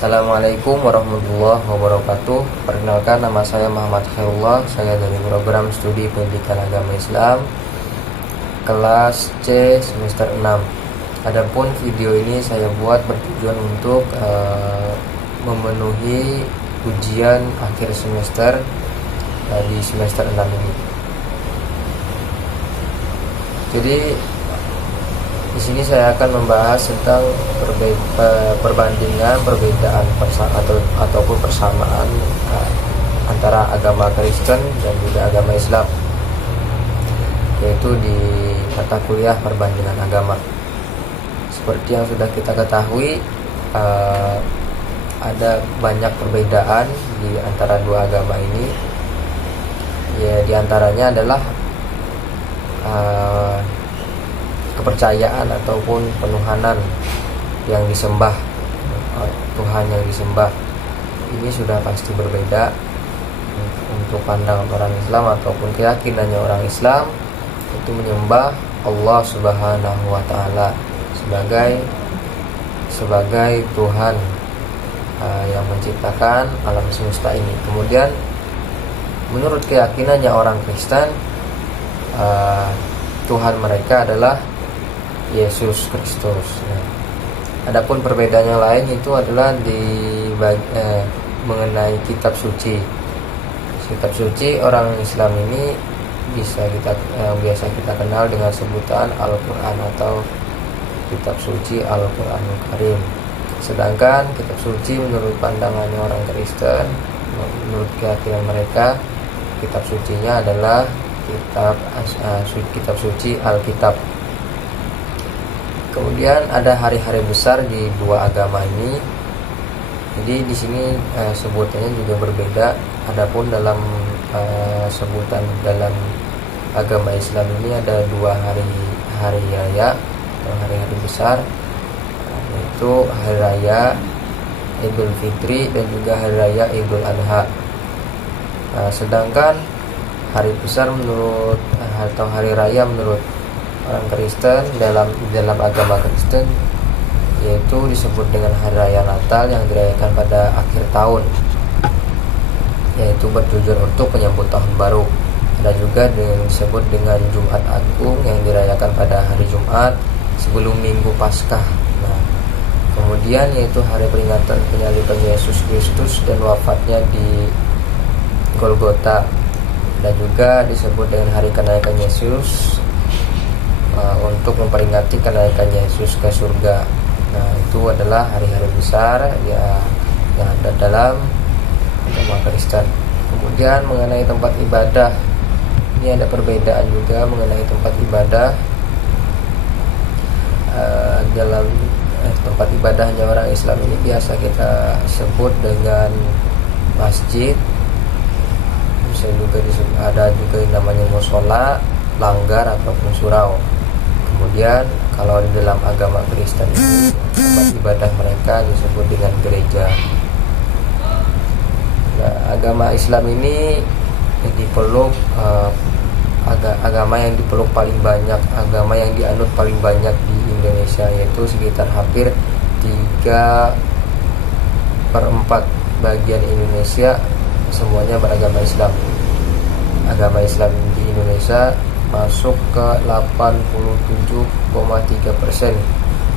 Assalamualaikum warahmatullahi wabarakatuh. Perkenalkan, nama saya Muhammad Khairullah. Saya dari program studi pendidikan agama Islam kelas C semester 6. Adapun video ini saya buat bertujuan untuk memenuhi ujian akhir semester di semester 6 ini. Jadi di sini saya akan membahas tentang perbandingan perbedaan ataupun persamaan antara agama Kristen dan juga agama Islam, yaitu di mata kuliah perbandingan agama. Seperti yang sudah kita ketahui, ada banyak perbedaan di antara dua agama ini. Ya, di antaranya adalah kepercayaan ataupun penuhanan yang disembah, Tuhan yang disembah. Ini sudah pasti berbeda. Untuk pandangan orang Islam ataupun keyakinannya orang Islam itu menyembah Allah Subhanahu wa Ta'ala sebagai Tuhan yang menciptakan alam semesta ini. Kemudian menurut keyakinannya orang Kristen, Tuhan mereka adalah Yesus Kristus. Adapun perbedaan yang lain itu adalah mengenai kitab suci. Kitab suci orang Islam ini biasa kita kenal dengan sebutan Al-Quran atau kitab suci Al-Quranul Karim. Sedangkan kitab suci menurut pandangannya orang Kristen, menurut keyakinan mereka, kitab sucinya adalah kitab suci Alkitab. Kemudian ada hari-hari besar di dua agama ini. Jadi di sini sebutannya juga berbeda. Adapun dalam sebutan dalam agama Islam ini ada dua hari raya atau hari-hari besar, yaitu hari raya Idul Fitri dan juga hari raya Idul Adha. Sedangkan hari besar atau hari raya menurut orang Kristen dalam agama Kristen yaitu disebut dengan hari raya Natal yang dirayakan pada akhir tahun, yaitu bertujuan untuk menyambut tahun baru. Ada juga disebut dengan Jumat Agung yang dirayakan pada hari Jumat sebelum Minggu Paskah. Kemudian yaitu hari peringatan penyaliban Yesus Kristus dan wafatnya di Golgota, dan juga disebut dengan hari kenaikan Yesus untuk memperingati kenaikan Yesus ke surga. Itu adalah hari-hari besar yang ada dalam agama Kristen. Kemudian mengenai tempat ibadah, ini ada perbedaan juga mengenai tempat ibadah. Dalam tempat ibadahnya orang Islam ini biasa kita sebut dengan masjid. Ada juga yang namanya musola, langgar ataupun surau. Kemudian kalau di dalam agama Kristen ini tempat ibadah mereka disebut dengan gereja. Agama Islam ini dipeluk agama yang dipeluk paling banyak, agama yang dianut paling banyak di Indonesia, yaitu sekitar hampir 3/4 bagian Indonesia semuanya beragama Islam. Agama Islam di Indonesia masuk ke 87,3%,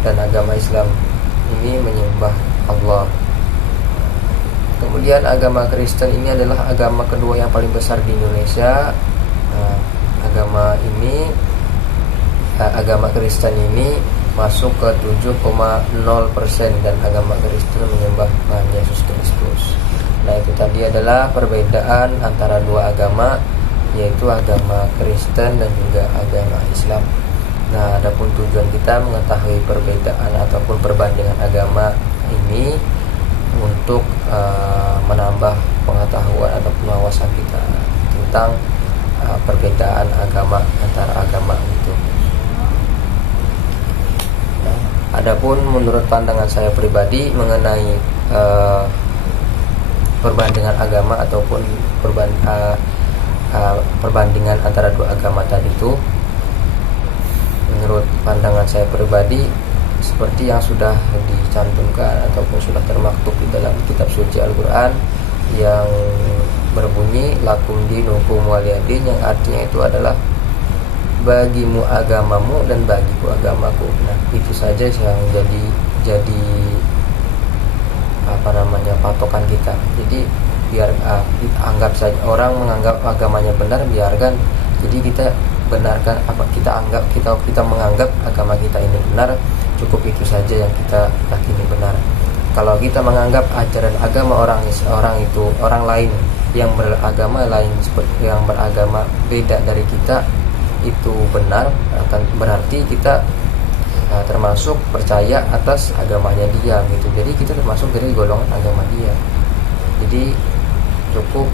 dan agama Islam ini menyembah Allah. Kemudian agama Kristen ini adalah agama kedua yang paling besar di Indonesia. Agama Kristen ini masuk ke 7,0%, dan agama Kristen menyembah Tuhan Yesus Kristus. Nah, itu tadi adalah perbedaan antara dua agama, yaitu agama Kristen dan juga agama Islam. Nah, adapun tujuan kita mengetahui perbedaan ataupun perbandingan agama ini untuk menambah pengetahuan ataupun wawasan kita tentang perbedaan agama antara agama itu. Nah, adapun menurut pandangan saya pribadi mengenai perbandingan agama ataupun perbandingan antara dua agama tadi itu, menurut pandangan saya pribadi, seperti yang sudah dicantumkan ataupun sudah termaktub di dalam kitab suci Al-Quran yang berbunyi lakum dinukum waliyadin, yang artinya itu adalah bagimu agamamu dan bagiku agamaku. Nah, itu saja yang jadi patokan kita. Jadi biar anggap saja orang menganggap agamanya benar, biarkan. Jadi kita benarkan apa kita menganggap agama kita ini benar, cukup itu saja yang kita yakini benar. Kalau kita menganggap ajaran agama orang lain yang beragama lain yang beragama beda dari kita itu benar, akan berarti kita termasuk percaya atas agamanya dia gitu. Jadi kita termasuk dari golongan agama dia. Jadi cukup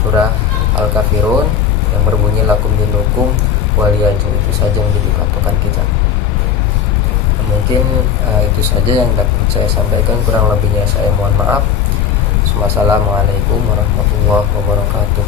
surah Al-Kafirun yang berbunyi lakum dinukum waliyadin itu saja yang jadi patokan kita. Mungkin itu saja yang dapat saya sampaikan, kurang lebihnya saya mohon maaf. Wassalamualaikum warahmatullahi wabarakatuh.